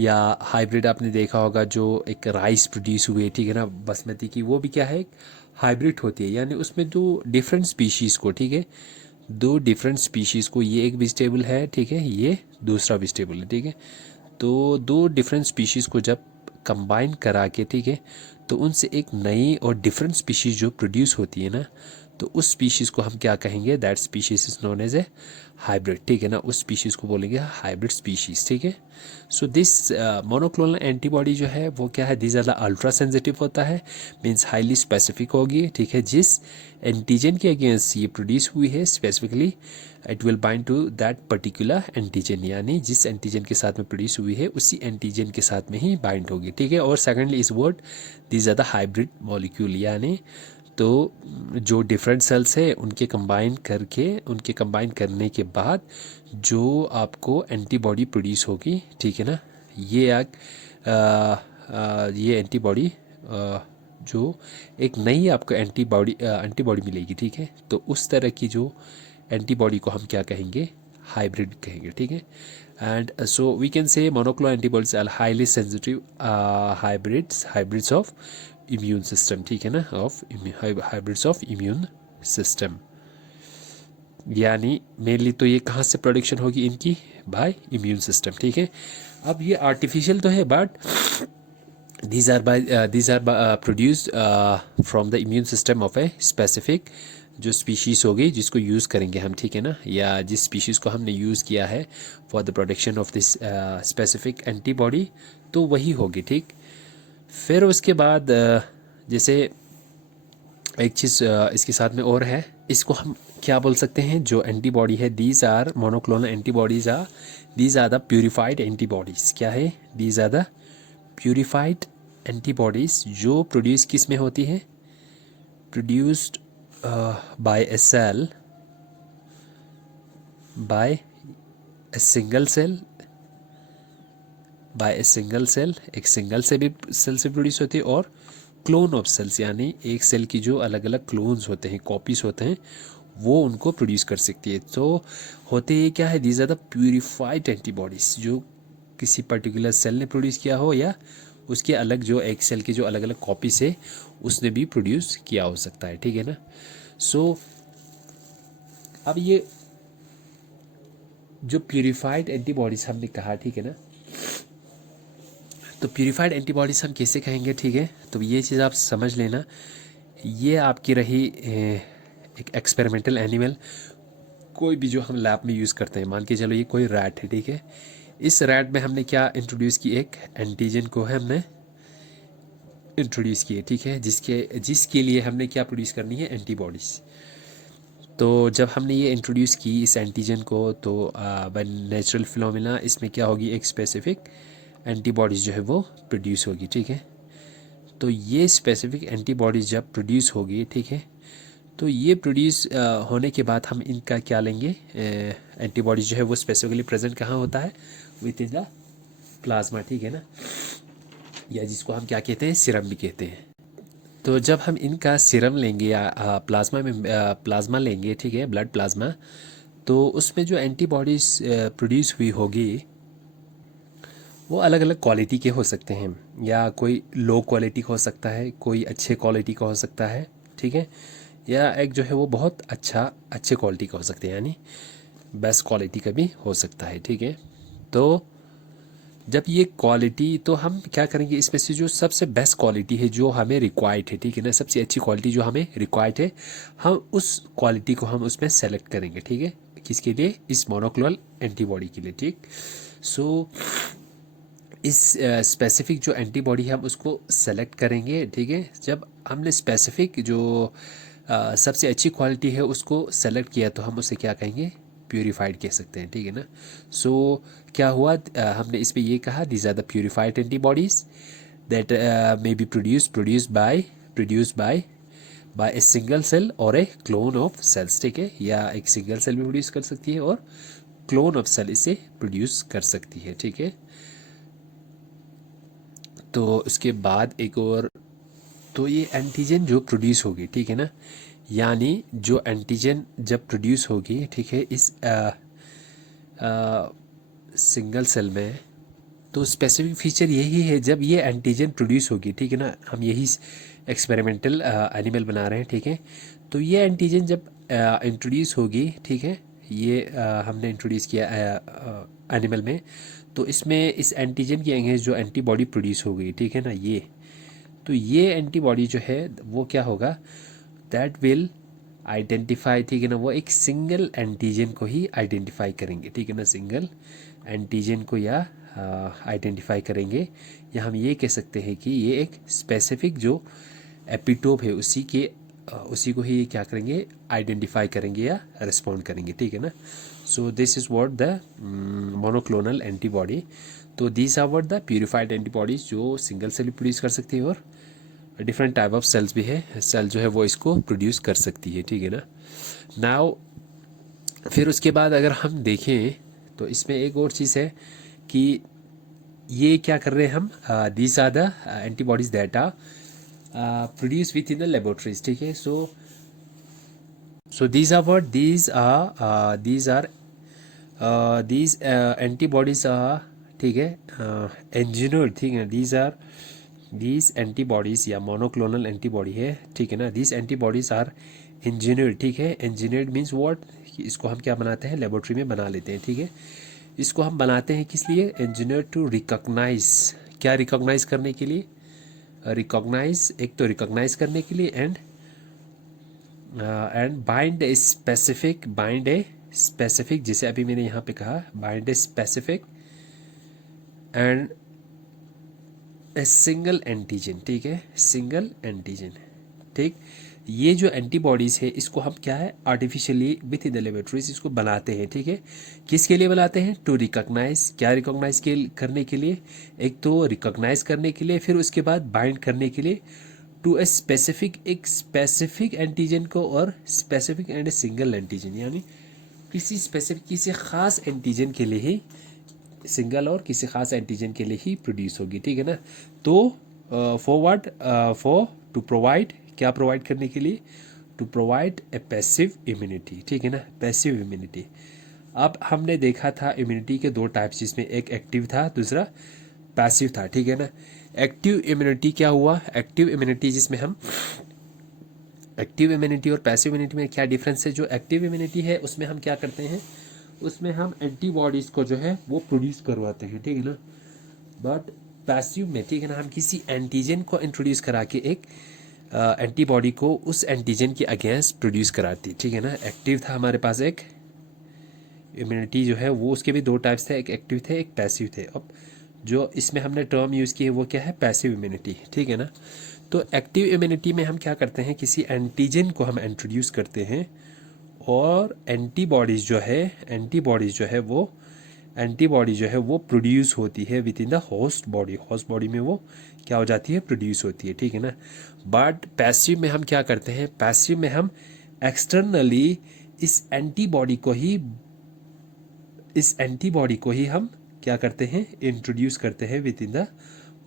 या हाइब्रिड आपने देखा होगा जो एक राइस प्रोड्यूस हुए, ठीक है ना, बासमती की, वो भी क्या है, एक हाइब्रिड होती है, यानी उसमें दो डिफरेंट स्पीशीज़ को, ठीक है, दो डिफरेंट स्पीशीज़ को, ये एक वेजिटेबल है, ठीक है, ये दूसरा वेजिटेबल है, ठीक है। तो दो डिफरेंट स्पीशीज़ को जब कंबाइन करा के, ठीक है, तो उनसे एक नई और डिफरेंट स्पीशीज़ जो प्रोड्यूस होती है ना, तो उस स्पीशीज़ को हम क्या कहेंगे, that species is known as a hybrid, ठीक है ना, उस स्पीशीज़ को बोलेंगे हाइब्रिड स्पीशीज़, ठीक है। सो दिस मोनोक्लोनल एंटीबॉडी जो है वो क्या है, दिस ज़्यादा अल्ट्रा सेंसिटिव होता है, मीन्स हाईली स्पेसिफिक होगी, ठीक है, जिस एंटीजन के अगेंस्ट ये प्रोड्यूस हुई है specifically it will bind to that particular antigen, यानी जिस एंटीजन के साथ में प्रोड्यूस हुई है उसी एंटीजन के साथ में ही बाइंड होगी, ठीक है। और सेकेंडली इस word this are the hybrid molecule, यानी तो जो डिफरेंट सेल्स है उनके कंबाइन करके, उनके कंबाइन करने के बाद जो आपको एंटीबॉडी प्रोड्यूस होगी, ठीक है ना, ये एंटीबॉडी जो एक नई आपको एंटीबॉडी मिलेगी, ठीक है। तो उस तरह की जो एंटीबॉडी को हम क्या कहेंगे, हाइब्रिड कहेंगे, ठीक है। And so we can say monoclonal antibodies are highly sensitive hybrids of immune system, ठीक है ना, of hybrids of immune system. यानी मेनली तो ये कहाँ से प्रोडक्शन होगी इनकी, बाय इम्यून सिस्टम, ठीक है। अब ये आर्टिफिशियल तो है but these are produced from the immune system of a specific जो स्पीशीज़ होगी जिसको यूज़ करेंगे हम, ठीक है ना, या जिस स्पीशीज़ को हमने यूज़ किया है for the production of this specific antibody, तो वही होगी, ठीक। फिर उसके बाद जैसे एक चीज़ इसके साथ में और है, इसको हम क्या बोल सकते हैं, जो एंटीबॉडी है, these are monoclonal antibodies are, these are the purified antibodies, क्या है, these are the purified antibodies जो प्रोड्यूस किस में होती है, produced by a cell, by a single cell, by a single cell, एक सिंगल से भी सेल से प्रोड्यूस होती है, और क्लोन ऑफ सेल्स, यानी एक सेल की जो अलग अलग क्लोन्स होते हैं, कॉपीज होते हैं, वो उनको प्रोड्यूस कर सकती है। तो होते ये क्या है, these are the purified antibodies जो किसी पर्टिकुलर सेल ने प्रोड्यूस किया हो या उसके अलग जो एक सेल की जो अलग अलग कॉपी से उसने भी प्रोड्यूस किया हो सकता है, ठीक है ना। सो अब ये जो प्यूरिफाइड एंटीबॉडीज़ हमने कहा, ठीक है ना, तो प्यूरिफाइड एंटीबॉडीज़ हम कैसे कहेंगे, ठीक है। तो ये चीज़ आप समझ लेना, ये आपकी रही एक एक्सपेरिमेंटल एनिमल, कोई भी जो हम लैब में यूज़ करते हैं। मान के चलो ये कोई रैट है, ठीक है। इस रैट में हमने क्या इंट्रोड्यूस की, एक एंटीजन को है हमने इंट्रोड्यूस किए, ठीक है, जिसके लिए हमने क्या प्रोड्यूस करनी है, एंटीबॉडीज़। तो जब हमने ये इंट्रोड्यूस की इस एंटीजन को, तो बाय नेचुरल फिनोमेना इसमें क्या होगी, एक स्पेसिफिक एंटीबॉडीज़ जो है वो प्रोड्यूस होगी, ठीक है। तो ये स्पेसिफिक एंटीबॉडीज़ जब प्रोड्यूस होगी, ठीक है, तो ये प्रोड्यूस होने के बाद हम इनका क्या लेंगे, एंटीबॉडीज़ जो है वो स्पेसिफिकली प्रेजेंट कहाँ होता है, विद इन द प्लाज्मा, ठीक है ना, या जिसको हम क्या कहते हैं, सीरम भी कहते हैं। तो जब हम इनका सीरम लेंगे या प्लाज्मा लेंगे, ठीक है, ब्लड प्लाज्मा, तो उसमें जो एंटीबॉडीज़ प्रोड्यूस हुई होगी वो अलग अलग क्वालिटी के हो सकते हैं, या कोई लो क्वालिटी का हो सकता है, कोई अच्छे क्वालिटी का हो सकता है, ठीक है, या एक जो है वो बहुत अच्छे क्वालिटी का हो सकते हैं, यानी बेस्ट क्वालिटी का भी हो सकता है, ठीक है। तो जब ये क्वालिटी, तो हम क्या करेंगे, इसमें से जो सबसे बेस्ट क्वालिटी है जो हमें रिक्वायर्ड है, ठीक है ना, सबसे अच्छी क्वालिटी जो हमें रिक्वायर्ड है, हम उस क्वालिटी को हम उसमें सेलेक्ट करेंगे, ठीक है, किसके लिए, इस मोनोक्लोनल एंटीबॉडी के लिए, ठीक। सो इस स्पेसिफिक जो एंटीबॉडी है हम उसको सेलेक्ट करेंगे, ठीक है। जब हमने स्पेसिफिक जो सबसे अच्छी क्वालिटी है उसको सेलेक्ट किया, तो हम उसे क्या कहेंगे, प्यूरिफाइड कह सकते हैं, ठीक है ना। सो क्या हुआ, हमने इस पे ये कहा, these are the purified antibodies that may be produce by a single cell और ए क्लोन ऑफ सेल्स, ठीक है, या एक सिंगल सेल भी प्रोड्यूस कर सकती है और क्लोन ऑफ सेल इसे प्रोड्यूस कर सकती है, ठीक है। तो उसके बाद एक और, तो ये एंटीजन जो प्रोड्यूस होगी, ठीक है ना, यानी जो एंटीजन जब प्रोड्यूस होगी, ठीक है, इस सिंगल सेल में, तो स्पेसिफिक फीचर यही है, जब ये एंटीजन प्रोड्यूस होगी, ठीक है ना, हम यही एक्सपेरिमेंटल एनिमल बना रहे हैं, ठीक है। तो ये एंटीजन जब इंट्रोड्यूस होगी, ठीक है, ये हमने इंट्रोड्यूस किया एनिमल में, तो इसमें इस एंटीजन की अगेंस्ट जो एंटीबॉडी प्रोड्यूस हो गई, ठीक है ना, ये, तो ये एंटीबॉडी जो है वो क्या होगा, दैट विल आइडेंटिफाई, ठीक है ना, वो एक सिंगल एंटीजन को ही आइडेंटिफाई करेंगे, ठीक है ना, सिंगल एंटीजन को या आइडेंटिफाई करेंगे, या हम ये कह सकते हैं कि ये एक स्पेसिफिक जो एपिटोप है उसी को ही क्या करेंगे, आइडेंटिफाई करेंगे या रिस्पॉन्ड करेंगे, ठीक है ना। So this is what the monoclonal antibody. तो these are what the purified antibodies जो सिंगल सेल प्रोड्यूस कर सकती है, और डिफरेंट टाइप ऑफ सेल्स भी है, सेल जो है वो इसको प्रोड्यूस कर सकती है, ठीक है ना। नाउ फिर उसके बाद अगर हम देखें, तो इसमें एक और चीज़ है कि ये क्या कर रहे हैं हम, these are the antibodies that are produce within the laboratories, ठीक है। So these are what, these antibodies are, ठीक है, इंजीनियर्ड, ठीक है, दीज एंटीबॉडीज या मोनोक्लोनल एंटीबॉडी है, ठीक है ना, दीज एंटीबॉडीज आर इंजीनियर्ड, ठीक है। इंजीनियर्ड मीन्स व्हाट, इसको हम क्या बनाते हैं, लेबोरेटरी में बना लेते हैं, ठीक है। इसको हम बनाते हैं किस लिए, इंजीनियर टू रिकॉग्नाइज, क्या रिकॉग्नाइज करने के लिए, रिकॉग्नाइज, एक तो रिकॉग्नाइज करने के लिए, एंड बाइंड ए स्पेसिफिक, जैसे अभी मैंने यहाँ पे कहा, bind a specific and a single antigen, ठीक है, सिंगल एंटीजन, ठीक। ये जो एंटीबॉडीज़ है इसको हम क्या है, artificially with in the laboratories इसको बनाते हैं, ठीक है। किसके लिए बनाते हैं, टू रिकॉग्नाइज, क्या रिकॉग्नाइज करने के लिए, एक तो रिकॉग्नाइज करने के लिए, फिर उसके बाद बाइंड करने के लिए टू ए स्पेसिफिक, एक स्पेसिफिक एंटीजन को, और specific and a single antigen, यानी किसी स्पेसिफिक, किसी खास एंटीजन के लिए ही सिंगल, और किसी खास एंटीजन के लिए ही प्रोड्यूस होगी, ठीक है ना। तो फॉरवर्ड फॉर टू प्रोवाइड, क्या प्रोवाइड करने के लिए, to provide a passive immunity, ठीक है ना, पैसिव इम्यूनिटी। अब हमने देखा था इम्यूनिटी के दो टाइप्स, जिसमें एक एक्टिव था, दूसरा पैसिव था, ठीक है ना। एक्टिव इम्यूनिटी क्या हुआ, एक्टिव इम्यूनिटी जिसमें हम, एक्टिव इम्यूनिटी और पैसिव इम्यूनिटी में क्या डिफरेंस है। जो एक्टिव इम्यूनिटी है उसमें हम क्या करते हैं, उसमें हम एंटीबॉडीज़ को जो है वो प्रोड्यूस करवाते हैं, ठीक है ना। बट पैसिव में, ठीक है ना, हम किसी एंटीजन को इंट्रोड्यूस करा के एक एंटीबॉडी को उस एंटीजन के अगेंस्ट प्रोड्यूस कराती, ठीक है ना। एक्टिव था हमारे पास एक इम्यूनिटी जो है वो, उसके भी दो टाइप्स थे, एक एक्टिव थे एक पैसिव थे। अब जो इसमें हमने टर्म यूज़ की है वो क्या है, पैसिव इम्यूनिटी, ठीक है ना। तो एक्टिव इम्यूनिटी में हम क्या करते हैं, किसी एंटीजन को हम इंट्रोड्यूस करते हैं और एंटीबॉडीज़ जो है, एंटीबॉडीज़ जो है वो, एंटीबॉडी जो है वो प्रोड्यूस होती है with in the host body, host body में वो क्या हो जाती है, प्रोड्यूस होती है, ठीक है ना। बट पैसिव में हम क्या करते हैं, पैसिव में हम एक्सटर्नली इस एंटीबॉडी को ही, इस एंटीबॉडी को ही हम क्या करते हैं, इंट्रोड्यूस करते हैं विद इन द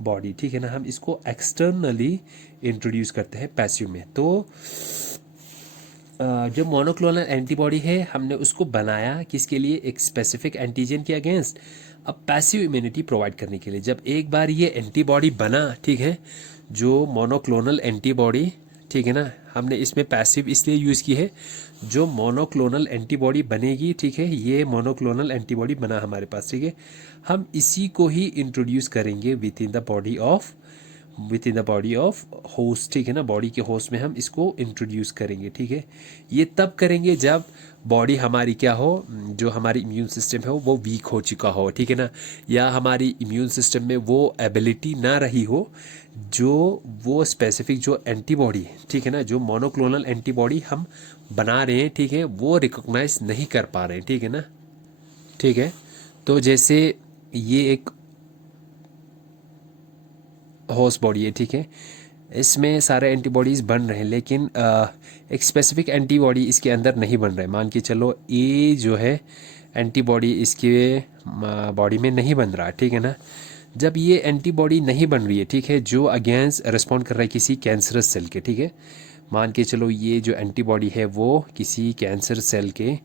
बॉडी, ठीक है ना। हम इसको एक्सटर्नली इंट्रोड्यूस करते हैं पैसिव में। तो जो मोनोक्लोनल एंटीबॉडी है हमने उसको बनाया किसके लिए, एक स्पेसिफिक एंटीजन के अगेंस्ट, अब पैसिव इम्यूनिटी प्रोवाइड करने के लिए। जब एक बार ये एंटीबॉडी बना, ठीक है, जो मोनोक्लोनल एंटीबॉडी, ठीक है ना, हमने इसमें पैसिव इसलिए यूज़ की है, जो मोनोक्लोनल एंटीबॉडी बनेगी, ठीक है, ये मोनोक्लोनल एंटीबॉडी बना हमारे पास, ठीक है, हम इसी को ही इंट्रोड्यूस करेंगे with in the body of, with in the body of host, ठीक है ना, बॉडी के होस्ट में हम इसको इंट्रोड्यूस करेंगे, ठीक है। ये तब करेंगे जब बॉडी हमारी क्या हो, जो हमारी इम्यून सिस्टम है वो वीक हो चुका हो, ठीक है ना, या हमारी इम्यून सिस्टम में वो एबिलिटी ना रही हो, जो वो स्पेसिफिक जो एंटीबॉडी, ठीक है ना, जो मोनोक्लोनल एंटीबॉडी हम बना रहे हैं, ठीक है, वो रिकॉग्नाइज नहीं कर पा रहे हैं, ठीक है ना, ठीक है। तो जैसे ये एक होस्ट बॉडी है, ठीक है, इसमें सारे एंटीबॉडीज़ बन रहे हैं, लेकिन एक स्पेसिफिक एंटीबॉडी इसके अंदर नहीं बन रहा है। मान के चलो ए जो है एंटीबॉडी इसके बॉडी में नहीं बन रहा, ठीक है ना। जब ये एंटीबॉडी नहीं बन रही है, ठीक है, जो अगेंस्ट रिस्पॉन्ड कर रहा है किसी कैंसरस सेल के, ठीक है, मान के चलो ये जो एंटीबॉडी है वो किसी कैंसर सेल के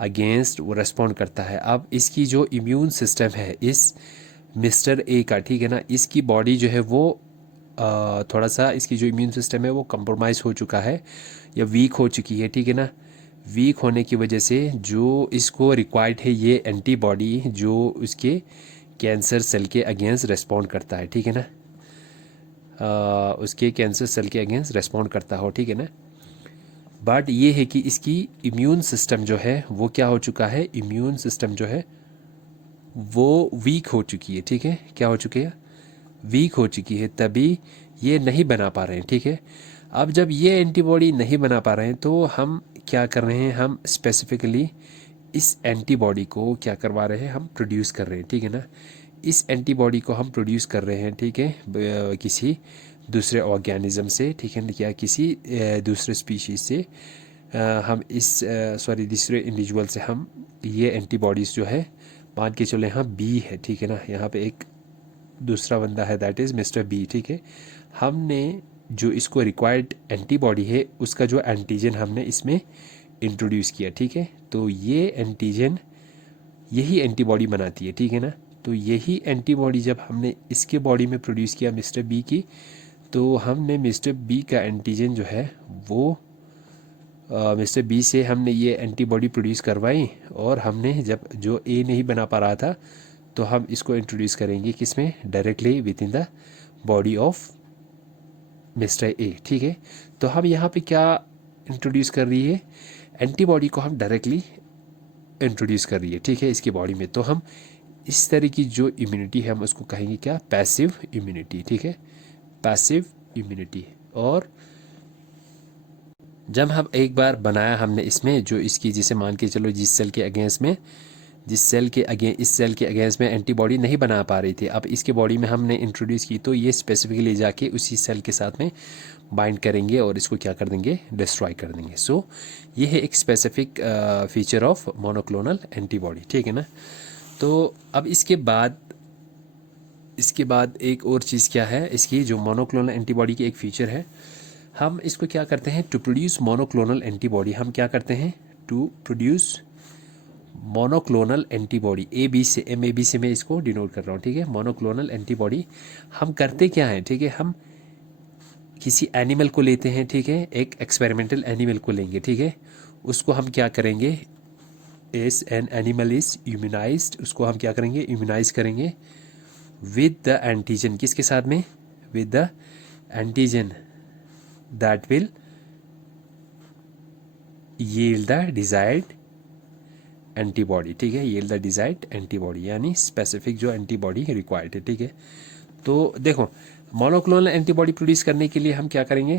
अगेंस्ट वो रेस्पॉन्ड करता है। अब इसकी जो इम्यून सिस्टम है इस मिस्टर ए का, ठीक है ना, इसकी बॉडी जो है वो थोड़ा सा, इसकी जो इम्यून सिस्टम है वो कंप्रोमाइज़ हो चुका है या वीक हो चुकी है, ठीक है ना। वीक होने की वजह से जो इसको रिक्वायर्ड है ये एंटीबॉडी जो उसके कैंसर सेल के अगेंस्ट रेस्पॉन्ड करता है, ठीक है ना, उसके कैंसर सेल के अगेंस्ट रेस्पॉन्ड करता हो, ठीक है ना। बट ये है कि इसकी इम्यून सिस्टम जो है वो क्या हो चुका है, इम्यून सिस्टम जो है वो वीक हो चुकी है, ठीक है, क्या हो चुकी है, वीक हो चुकी है, तभी ये नहीं बना पा रहे हैं, ठीक है। अब जब ये एंटीबॉडी नहीं बना पा रहे हैं तो हम क्या कर रहे हैं, हम स्पेसिफिकली इस एंटीबॉडी को क्या करवा रहे हैं, हम प्रोड्यूस कर रहे हैं, ठीक है ना। इस एंटीबॉडी को हम प्रोड्यूस कर रहे हैं, ठीक है, किसी दूसरे ऑर्गेनिज्म से, ठीक है, या किसी दूसरे स्पीशीज से, हम इस सॉरी दूसरे इंडिविजुअल से हम ये एंटीबॉडीज़ जो है, मान के चले यहाँ बी है, ठीक है ना, यहाँ पे एक दूसरा बंदा है दैट इज़ मिस्टर बी, ठीक है, हमने जो इसको रिक्वायर्ड एंटीबॉडी है उसका जो एंटीजन हमने इसमें इंट्रोड्यूस किया, ठीक है। तो ये एंटीजन यही एंटीबॉडी बनाती है, ठीक है ना। तो यही एंटीबॉडी जब हमने इसके बॉडी में प्रोड्यूस किया मिस्टर बी की, तो हमने मिस्टर बी का एंटीजन जो है वो मिस्टर बी से हमने ये एंटीबॉडी प्रोड्यूस करवाई, और हमने जब जो ए नहीं बना पा रहा था तो हम इसको इंट्रोड्यूस करेंगे किसमें, directly with in the body of mister A, ठीक है। तो हम यहाँ पे क्या इंट्रोड्यूस कर रही है, एंटीबॉडी को हम डायरेक्टली इंट्रोड्यूस कर रही है, ठीक है, इसकी बॉडी में। तो हम इस तरह की जो इम्यूनिटी है हम उसको कहेंगे क्या, पैसिव इम्यूनिटी, ठीक है, पैसिव इम्यूनिटी। और जब हम एक बार बनाया हमने इसमें जो इसकी, जिसे मान के चलो जिस सेल के अगेंस्ट में, जिस सेल के अगेंस्ट, इस सेल के अगेंस्ट में एंटीबॉडी नहीं बना पा रही थी, अब इसके बॉडी में हमने इंट्रोड्यूस की, तो ये स्पेसिफिकली जाके उसी सेल के साथ में बाइंड करेंगे और इसको क्या कर देंगे, डिस्ट्रॉय कर देंगे। सो ये है एक specific feature of monoclonal antibody, ठीक है ना। तो अब इसके बाद एक और चीज़ क्या है, इसकी जो मोनोक्लोनल एंटीबॉडी की एक फ़ीचर है, हम इसको क्या करते हैं, टू प्रोड्यूस मोनोक्लोनल एंटीबॉडी हम क्या करते हैं, to produce monoclonal antibody, A B से मैं इसको डिनोट कर रहा हूँ, ठीक है। मोनोक्लोनल एंटीबॉडी हम करते क्या हैं, ठीक है, हम किसी एनिमल को लेते हैं, ठीक है, एक एक्सपेरिमेंटल एनिमल को लेंगे, ठीक है, उसको हम क्या करेंगे, इस एन एनिमल इज इम्यूनाइज्ड, उसको हम क्या करेंगे, इम्यूनाइज करेंगे विद द एंटीजन, किसके साथ में, with the antigen that will yield the desired antibody, ठीक है, यील्ड द डिजायर्ड एंटीबॉडी, यानी स्पेसिफिक जो एंटीबॉडी रिक्वायर्ड है, ठीक है। तो देखो, मोनोक्लोनल एंटीबॉडी प्रोड्यूस करने के लिए हम क्या करेंगे,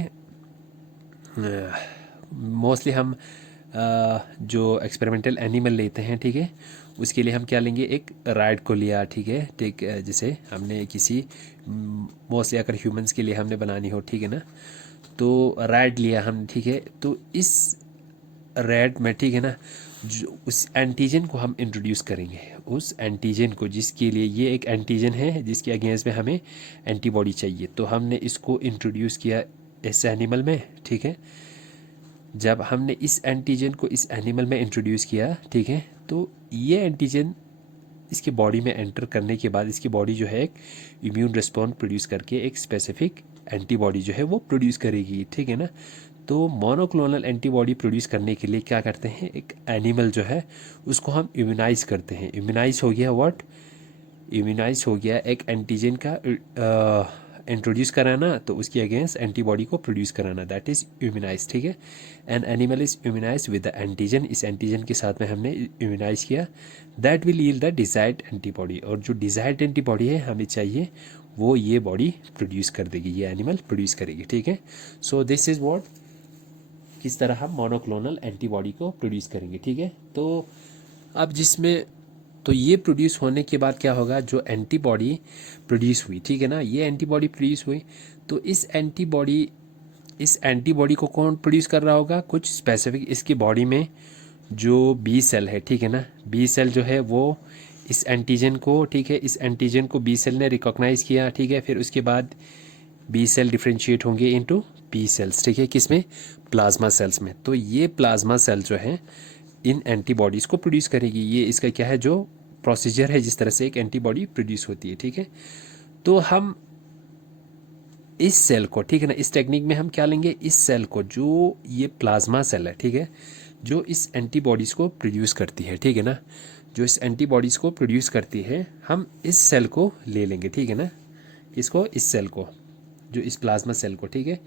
मोस्टली हम जो एक्सपेरिमेंटल एनिमल लेते हैं, ठीक है, उसके लिए हम क्या लेंगे, एक रैट को लिया, ठीक है, ठीक, जैसे हमने किसी मोस्टली अगर ह्यूमंस के लिए हमने बनानी हो, ठीक है ना, तो रैट लिया हम, ठीक है, तो इस रैट में, ठीक है ना, जो उस एंटीजन को हम इंट्रोड्यूस करेंगे, उस एंटीजन को जिसके लिए ये एक एंटीजन है जिसके अगेंस्ट में हमें एंटीबॉडी चाहिए, तो हमने इसको इंट्रोड्यूस किया इस एनिमल में, ठीक है। जब हमने इस एंटीजन को इस एनिमल में इंट्रोड्यूस किया, ठीक है, तो ये एंटीजन इसके बॉडी में एंटर करने के बाद इसकी बॉडी जो है एक इम्यून रिस्पॉन्स प्रोड्यूस करके एक स्पेसिफिक एंटीबॉडी जो है वो प्रोड्यूस करेगी, ठीक है ना। तो मोनोक्लोनल एंटीबॉडी प्रोड्यूस करने के लिए क्या करते हैं, एक एनिमल जो है उसको हम इम्यूनाइज करते हैं। इम्यूनाइज हो गया व्हाट, इम्यूनाइज हो गया एक एंटीजन का इंट्रोड्यूस कराना, तो उसके अगेंस्ट एंटीबॉडी को प्रोड्यूस कराना, दैट इज इम्यूनाइज, ठीक है। An animal is immunise with the antigen, इस एंटीजन के साथ में हमने इम्यूनाइज किया, that will yield the desired antibody, और जो डिजायर्ड एंटीबॉडी है हमें चाहिए वो ये बॉडी प्रोड्यूस कर देगी, ये एनिमल प्रोड्यूस करेगी, ठीक है। सो दिस इज व्हाट, किस तरह हम मोनोक्लोनल एंटीबॉडी को प्रोड्यूस करेंगे, ठीक है। तो अब जिसमें, तो ये प्रोड्यूस होने के बाद क्या होगा, जो एंटीबॉडी प्रोड्यूस हुई, ठीक है ना, ये एंटीबॉडी प्रोड्यूस हुई, तो इस एंटीबॉडी को कौन प्रोड्यूस कर रहा होगा, कुछ स्पेसिफिक इसकी बॉडी में जो बी सेल है, ठीक है ना, बी सेल जो है वो इस एंटीजन को, ठीक है, इस एंटीजन को बी सेल ने रिकॉग्नाइज किया, ठीक है, फिर उसके बाद बी सेल डिफ्रेंशिएट होंगे इनटू पी सेल्स, ठीक है, किसमें, प्लाज्मा सेल्स में। तो ये प्लाज्मा सेल जो है इन एंटीबॉडीज़ को प्रोड्यूस करेगी, ये इसका क्या है, जो प्रोसीजर है जिस तरह से एक एंटीबॉडी प्रोड्यूस होती है, ठीक है। तो हम इस सेल को, ठीक है ना, इस टेक्निक में हम क्या लेंगे, इस सेल को, जो ये प्लाज्मा सेल है, ठीक है, जो इस एंटीबॉडीज़ को प्रोड्यूस करती है, ठीक है ना, जो इस एंटीबॉडीज़ को प्रोड्यूस करती है, हम इस सेल को ले लेंगे, ठीक है ना, इसको, इस सेल को, जो इस प्लाज्मा सेल को, ठीक है।